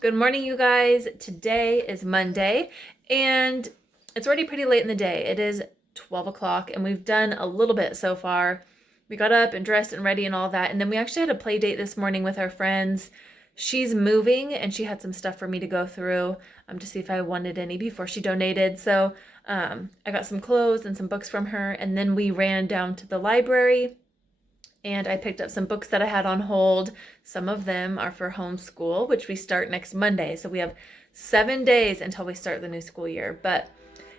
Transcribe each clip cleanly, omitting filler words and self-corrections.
Good morning, you guys. Today is Monday and it's already pretty late in the day. It is 12 o'clock and we've done a little bit so far. We got up and dressed and ready and all that. And then we actually had a play date this morning with our friends. She's moving and she had some stuff for me to go through to see if I wanted any before she donated. So I got some clothes and some books from her. And then we ran down to the library and I picked up some books that I had on hold. Some of them are for homeschool, which we start next Monday. So we have 7 days until we start the new school year. But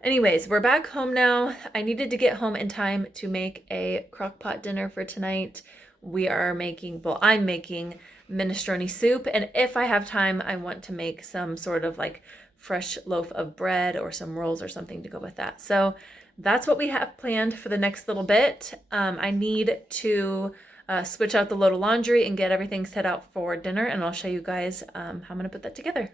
anyways, we're back home now. I needed to get home in time to make a crockpot dinner for tonight. I'm making minestrone soup. And if I have time, I want to make some sort of like fresh loaf of bread or some rolls or something to go with that. So that's what we have planned for the next little bit. I need to switch out the load of laundry and get everything set out for dinner, and I'll show you guys how I'm going to put that together.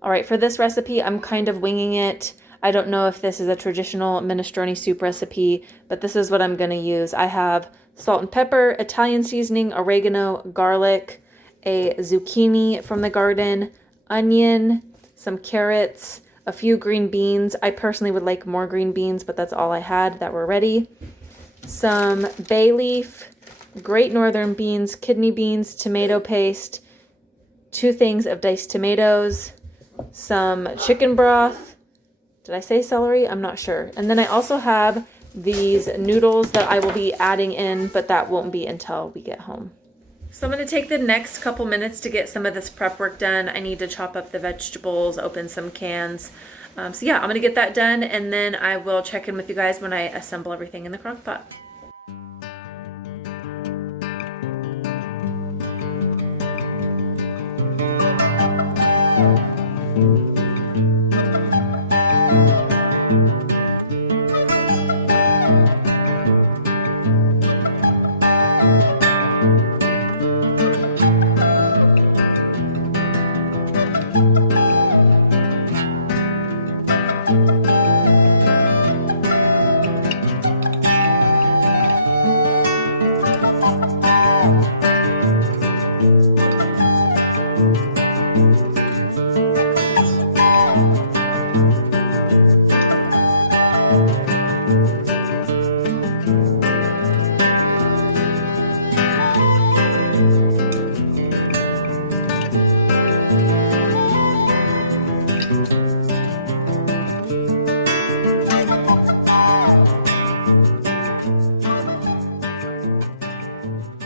All right, for this recipe, I'm kind of winging it. I don't know if this is a traditional minestrone soup recipe, but this is what I'm going to use. I have salt and pepper, Italian seasoning, oregano, garlic, a zucchini from the garden, onion, some carrots, a few green beans. I personally would like more green beans, but that's all I had that were ready. Some bay leaf, great northern beans, kidney beans, tomato paste, 2 things of diced tomatoes, some chicken broth. Did I say celery? I'm not sure. And then I also have these noodles that I will be adding in, but that won't be until we get home. So I'm going to take the next couple minutes to get some of this prep work done. I need to chop up the vegetables, open some cans. So yeah, I'm going to get that done and then I will check in with you guys when I assemble everything in the crock pot.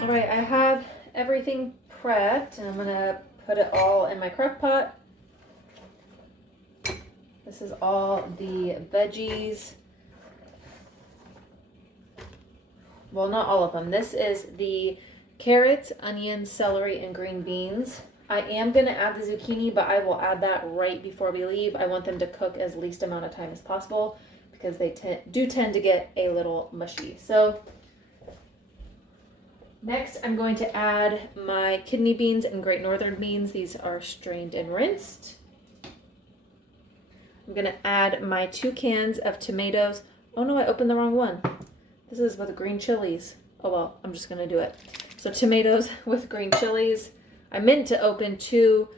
All right, I have everything prepped and I'm gonna put it all in my crock pot. This is all the veggies. Well, not all of them. This is the carrots, onions, celery, and green beans. I am gonna add the zucchini, but I will add that right before we leave. I want them to cook as least amount of time as possible because they do tend to get a little mushy. So next, I'm going to add my kidney beans and great northern beans. These are strained and rinsed. I'm going to add my 2 cans of tomatoes. Oh no, I opened the wrong one. This is with green chilies. Oh well, I'm just going to do it. So tomatoes with green chilies. I meant to open 2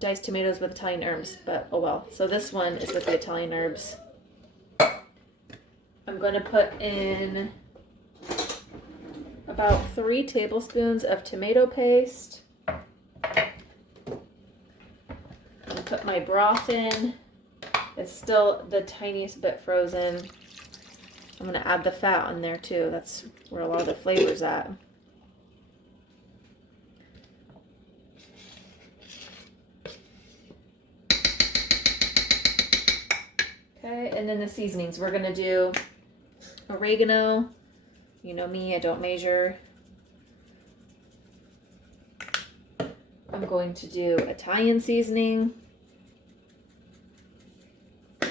diced tomatoes with Italian herbs, but oh well. So this one is with the Italian herbs. I'm going to put in about 3 tablespoons of tomato paste. And put my broth in. It's still the tiniest bit frozen. I'm going to add the fat on there too. That's where a lot of the flavor's at. Okay, and then the seasonings. We're going to do oregano. You know me, I don't measure. I'm going to do Italian seasoning. I'm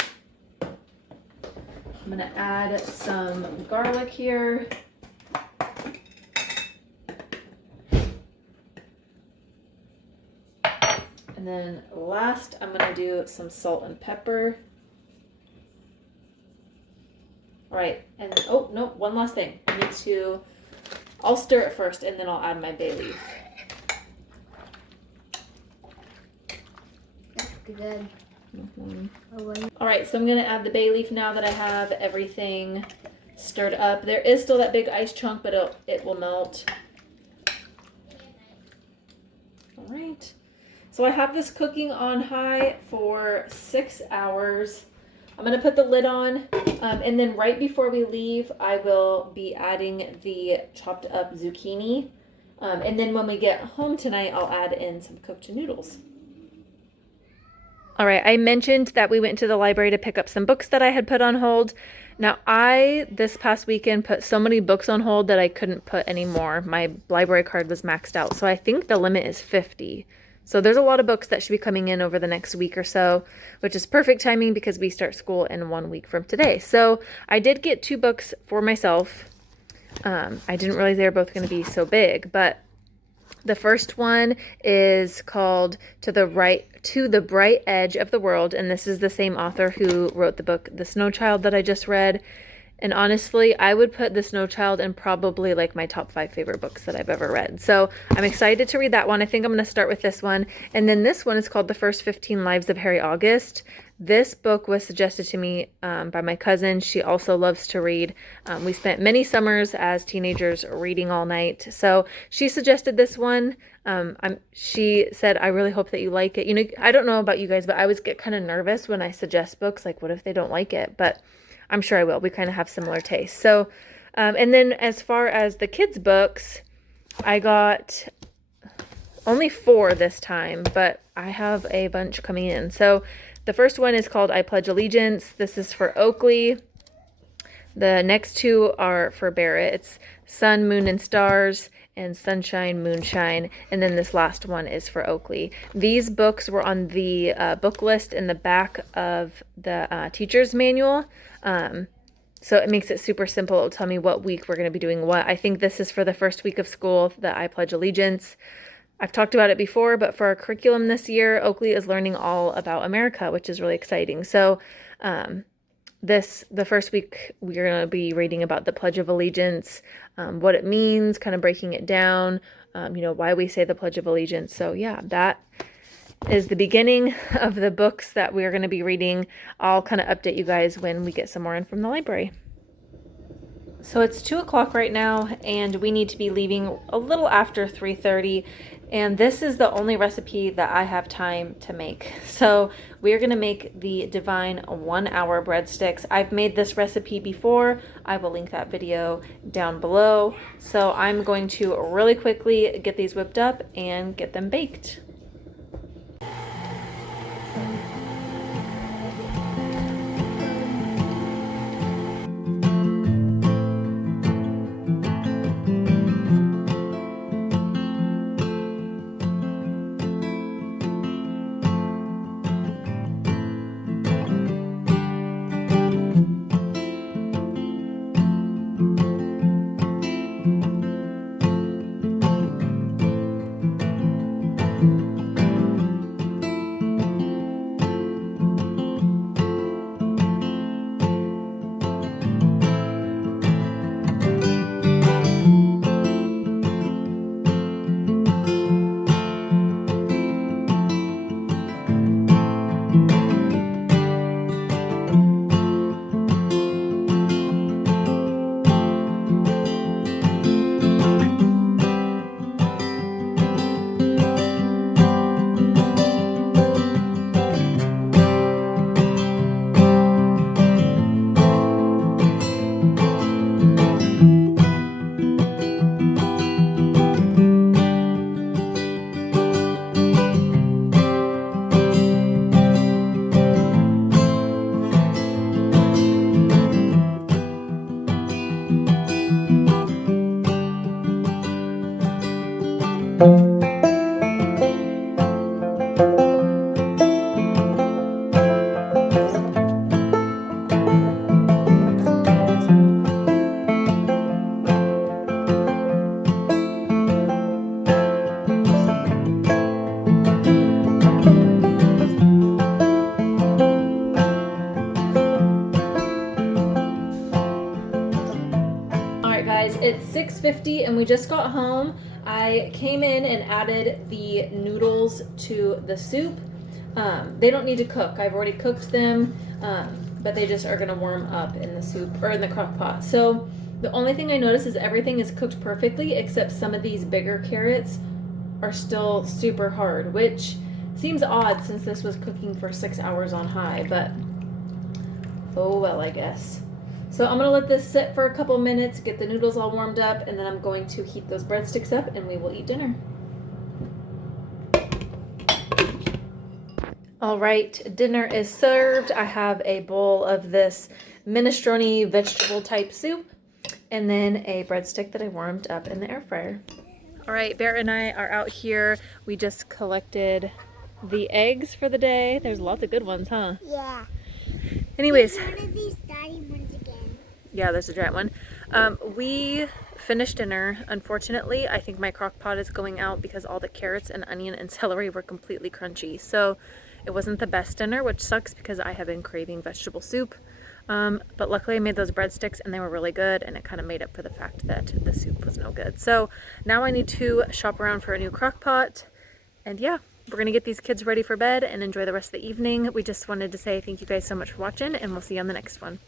going to add some garlic here. And then last, I'm going to do some salt and pepper. All right, and oh, no, one last thing. I'll stir it first and then I'll add my bay leaf. That's good. All right, so I'm going to add the bay leaf now that I have everything stirred up. There is still that big ice chunk, but it will melt. All right. So I have this cooking on high for 6 hours. I'm going to put the lid on, and then right before we leave, I will be adding the chopped up zucchini. And then when we get home tonight, I'll add in some cooked noodles. All right, I mentioned that we went to the library to pick up some books that I had put on hold. Now, this past weekend, put so many books on hold that I couldn't put any more. My library card was maxed out, so I think the limit is 50. So there's a lot of books that should be coming in over the next week or so, which is perfect timing because we start school in 1 week from today. So I did get 2 books for myself. I didn't realize they were both going to be so big, but the first one is called To the Bright Edge of the World, and this is the same author who wrote the book The Snow Child that I just read. And honestly, I would put The Snow Child in probably like my top 5 favorite books that I've ever read. So I'm excited to read that one. I think I'm going to start with this one. And then this one is called The First 15 Lives of Harry August. This book was suggested to me by my cousin. She also loves to read. We spent many summers as teenagers reading all night. So she suggested this one. She said, I really hope that you like it. You know, I don't know about you guys, but I always get kind of nervous when I suggest books. Like, what if they don't like it? But I'm sure I will. We kind of have similar tastes. So, and then as far as the kids' books, I got only 4 this time, but I have a bunch coming in. So the first one is called I Pledge Allegiance. This is for Oakley. The next 2 are for Barrett. It's Sun, Moon, and Stars, and Sunshine, Moonshine. And then this last one is for Oakley. These books were on the book list in the back of the teacher's manual. So it makes it super simple. It'll tell me what week we're going to be doing what. I think this is for the first week of school, the I Pledge Allegiance. I've talked about it before, but for our curriculum this year, Oakley is learning all about America, which is really exciting. So the first week, we're going to be reading about the Pledge of Allegiance, what it means, kind of breaking it down, why we say the Pledge of Allegiance. So yeah, that is the beginning of the books that we're going to be reading. I'll kind of update you guys when we get some more in from the library. So it's 2 o'clock right now, and we need to be leaving a little after 3:30. And this is the only recipe that I have time to make. So we're going to make the Divine 1-hour breadsticks. I've made this recipe before. I will link that video down below. So I'm going to really quickly get these whipped up and get them baked. It's 6:50 and we just got home. I came in and added the noodles to the soup. They don't need to cook. I've already cooked them, but they just are going to warm up in the soup or in the crock pot. So the only thing I noticed is everything is cooked perfectly except some of these bigger carrots are still super hard, which seems odd since this was cooking for 6 hours on high, but oh well, I guess. So I'm gonna let this sit for a couple minutes, get the noodles all warmed up, and then I'm going to heat those breadsticks up and we will eat dinner. All right, dinner is served. I have a bowl of this minestrone vegetable type soup and then a breadstick that I warmed up in the air fryer. All right, Bear and I are out here. We just collected the eggs for the day. There's lots of good ones, huh? Yeah. Anyways. There's one of these daddy ones again. Yeah, there's a giant one. We finished dinner. Unfortunately, I think my crock pot is going out because all the carrots and onion and celery were completely crunchy. So it wasn't the best dinner, which sucks because I have been craving vegetable soup. But luckily I made those breadsticks and they were really good, and it kind of made up for the fact that the soup was no good. So now I need to shop around for a new crock pot. And yeah, we're gonna get these kids ready for bed and enjoy the rest of the evening. We just wanted to say thank you guys so much for watching, and we'll see you on the next one.